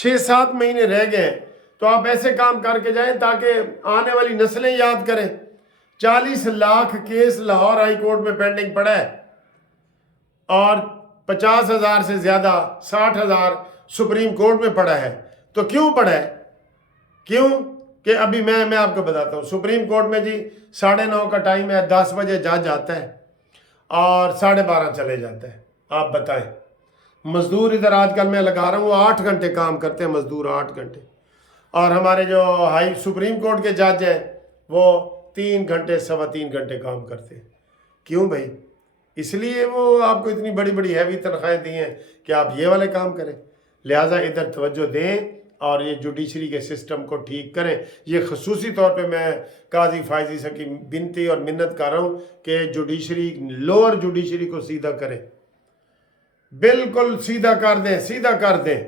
6-7 مہینے رہ گئے ہیں، تو آپ ایسے کام کر کے جائیں تاکہ آنے والی نسلیں یاد کریں۔ 40 lakh case Lahore high court میں پینڈنگ پڑا ہے، اور 50,000 سے زیادہ 60,000 سپریم کورٹ میں پڑا ہے۔ تو کیوں پڑا ہے؟ کیوں کہ ابھی میں آپ کو بتاتا ہوں، سپریم کورٹ میں جی 9:30 کا ٹائم ہے، 10 بجے جج آتا ہے اور 12:30 چلے جاتا ہے۔ آپ بتائیں، مزدور ادھر آج کل میں لگا رہا ہوں، وہ 8 گھنٹے کام کرتے ہیں مزدور، 8 گھنٹے، اور ہمارے جو سپریم کورٹ کے جج ہیں وہ 3 گھنٹے 3.25 گھنٹے کام کرتے ہیں۔ کیوں بھائی؟ اس لیے وہ آپ کو اتنی بڑی بڑی ہیوی تنخواہیں دی ہیں کہ آپ یہ والے کام کریں۔ لہٰذا ادھر توجہ دیں اور یہ جوڈیشری کے سسٹم کو ٹھیک کریں۔ یہ خصوصی طور پہ میں قاضی فائزی سے کی بنتی اور منت کر رہا ہوں کہ جوڈیشری، لوور جوڈیشری کو سیدھا کریں، بالکل سیدھا کر دیں، سیدھا کر دیں۔